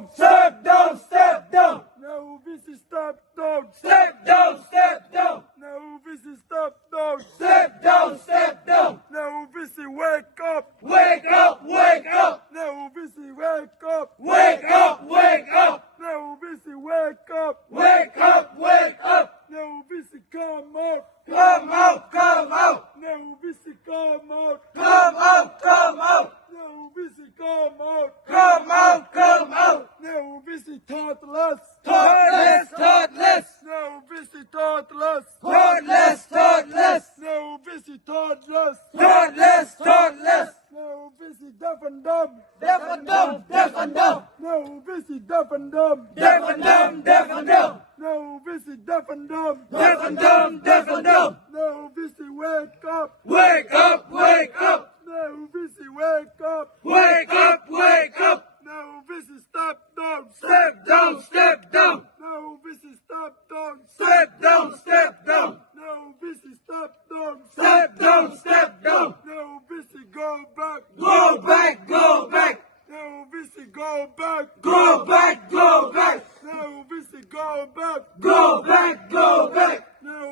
down. Step down, step down. Nehu visi step down. Step down, step down. Nehu visi step down. Step down, step down. Nehu visi wake up. Wake up, wake up. Nehu visi wake up. Wake up, wake up. Nehu visi wake up. Wake up, wake up. Nehu visi come out. Come out, come out. Nehu visi come out. Come out, come out. Nehu visi come out. Come out, come out. Nehu visi thoughtless. Thoughtless, thoughtless. Nehu visi thoughtless. Thoughtless, thoughtless. Nehu visi thoughtless. Thoughtless, thoughtless. Nehu visi deaf and dumb. Deaf and dumb, deaf and dumb. Nehu visi deaf and dumb. Deaf and dumb, deaf and dumb. Nehu visi deaf and dumb. Deaf and dumb, deaf and dumb. Nehu visi wake up. Wake up, wake up. Nehu visi wake up. Wake up, wake up. Nehu visi step down. Step down, step down. Nehu visi step down. Step down, step down. Nehu visi step down. Step down, step down. Nehu visi go back. Go back, go back. Nehu visi go back. Go back, go back. Nehu visi go back. Go back, go back. Nehu